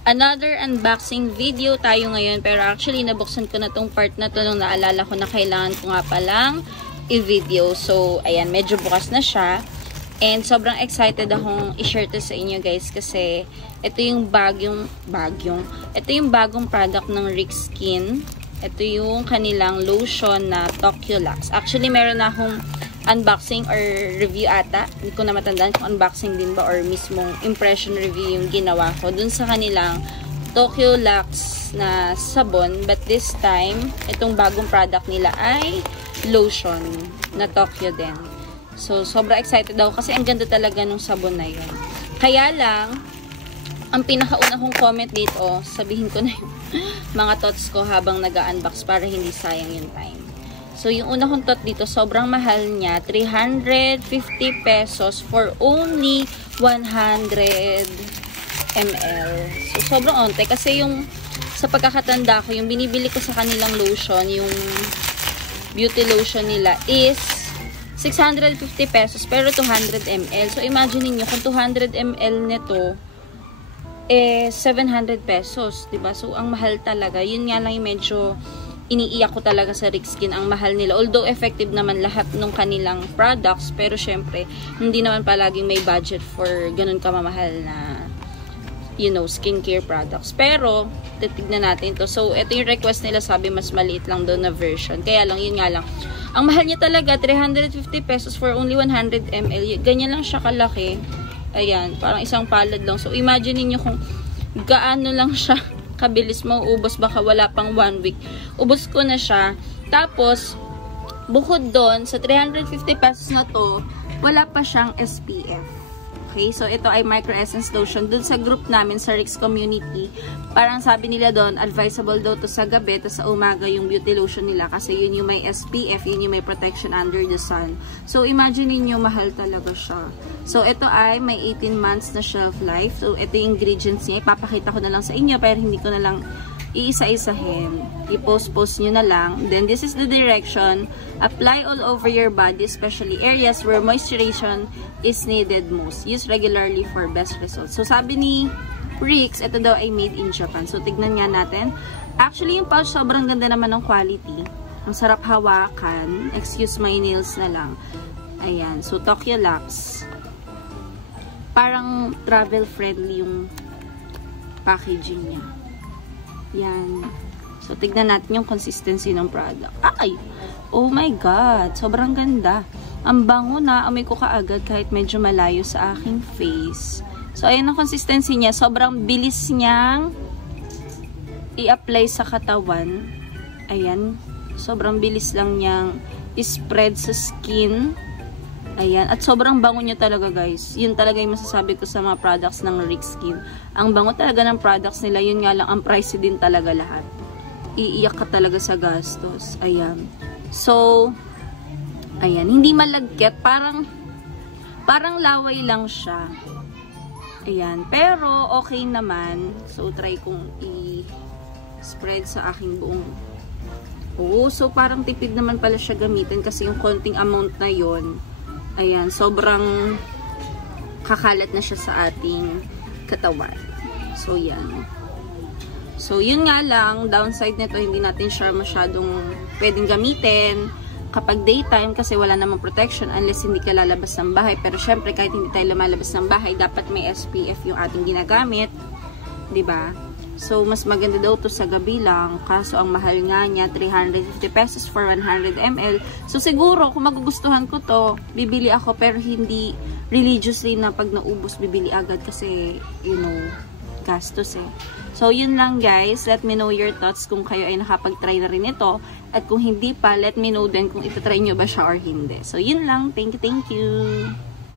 Another unboxing video tayo ngayon, pero actually nabuksan ko na tong part na to nung naalala ko na kailangan ko nga palang i-video. So, ayan, medyo bukas na siya. And sobrang excited akong i-share to sa inyo guys kasi ito yung ito yung bagong product ng Rick Skin. Ito yung kanilang lotion na Tokyo Luxe. Actually, meron na akong unboxing or review ata. Hindi ko na matandaan kung unboxing din ba or mismong impression review yung ginawa ko dun sa kanilang Tokyo Luxe na sabon. But this time, itong bagong product nila ay lotion na Tokyo din. So, sobra excited ako kasi ang ganda talaga nung sabon na yun. Kaya lang, ang pinakauna kong comment dito, sabihin ko na yung mga thoughts ko habang nag-unbox para hindi sayang yung time. So, yung una kong thought dito, sobrang mahal niya. 350 pesos for only 100 ml. So, sobrang onte. Kasi yung, sa pagkakatanda ko, yung binibili ko sa kanilang lotion, yung beauty lotion nila is 650 pesos pero 200 ml. So, imagine niyo kung 200 ml nito, 700 pesos. Diba? So, ang mahal talaga. Yun nga lang yung medyo iniiyak ko talaga sa Rick Skin, ang mahal nila. Although effective naman lahat ng kanilang products, pero syempre, hindi naman palaging may budget for ganun kamamahal na, you know, skincare products. Pero, titignan natin to. So, ito yung request nila, sabi mas maliit lang daw na version. Kaya lang, yun nga lang. Ang mahal niya talaga, 350 pesos for only 100 ml. Ganyan lang siya kalaki. Ayan, parang isang palad lang. So, imagine niyo kung gaano lang siya kabilis mo ubos, baka wala pang 1 week. Ubos ko na siya. Tapos, bukod doon, sa 350 pesos na to, wala pa siyang SPF. Okay? So, ito ay Micro Essence Lotion. Doon sa group namin, sa Rick's Community, parang sabi nila doon, advisable daw to sa gabi, to sa umaga yung beauty lotion nila. Kasi yun yung may SPF, yun yung may protection under the sun. So, imagine niyo mahal talaga siya. So, ito ay may 18 months na shelf life. So, ito yung ingredients niya. Ipapakita ko na lang sa inyo, pero hindi ko na lang iisa-isahin. I-post-post nyo na lang. Then, this is the direction. Apply all over your body, especially areas where moisturization is needed most. Use regularly for best results. So, sabi ni Rick's, ito daw ay made in Japan. So, tignan nga natin. Actually, yung pouch, sobrang ganda naman ng quality. Ang sarap hawakan. Excuse my nails na lang. Ayan. So, Tokyo Luxe. Parang travel-friendly yung packaging niya. Yan. So, tignan natin yung consistency ng product. Ay! Oh my God! Sobrang ganda. Ang bango na. Amoy ko kaagad kahit medyo malayo sa aking face. So, ayan ang consistency niya. Sobrang bilis niyang i-apply sa katawan. Ayan. Sobrang bilis lang niyang i-spread sa skin. Ayan. At sobrang bango niya talaga, guys. Yun talaga yung masasabi ko sa mga products ng Rick Skin. Ang bango talaga ng products nila. Yun nga lang, ang pricey din talaga lahat. Iiyak ka talaga sa gastos. Ayan. So, ayan. Hindi malagkit. Parang laway lang siya. Ayan. Pero, okay naman. So, try kong i-spread sa aking buong. Oh, so parang tipid naman pala siya gamitin kasi yung konting amount na yon. Ayan, sobrang kakalat na siya sa ating katawan. So, yan. So, yun nga lang, downside nito, hindi natin siya masyadong pwedeng gamitin kapag daytime kasi wala namang protection unless hindi ka lalabas ng bahay. Pero, syempre, kahit hindi tayo lumalabas ng bahay, dapat may SPF yung ating ginagamit. 'Di ba? So, mas maganda daw to sa gabi lang. Kaso, ang mahal nga niya, 350 pesos for 100 ml. So, siguro, kung magugustuhan ko to, bibili ako. Pero, hindi religiously na pag naubos, bibili agad. Kasi, you know, gastos eh. So, yun lang guys. Let me know your thoughts kung kayo ay nakapag-try na rin ito. At kung hindi pa, let me know din kung itatry nyo ba siya or hindi. So, yun lang. Thank you, thank you.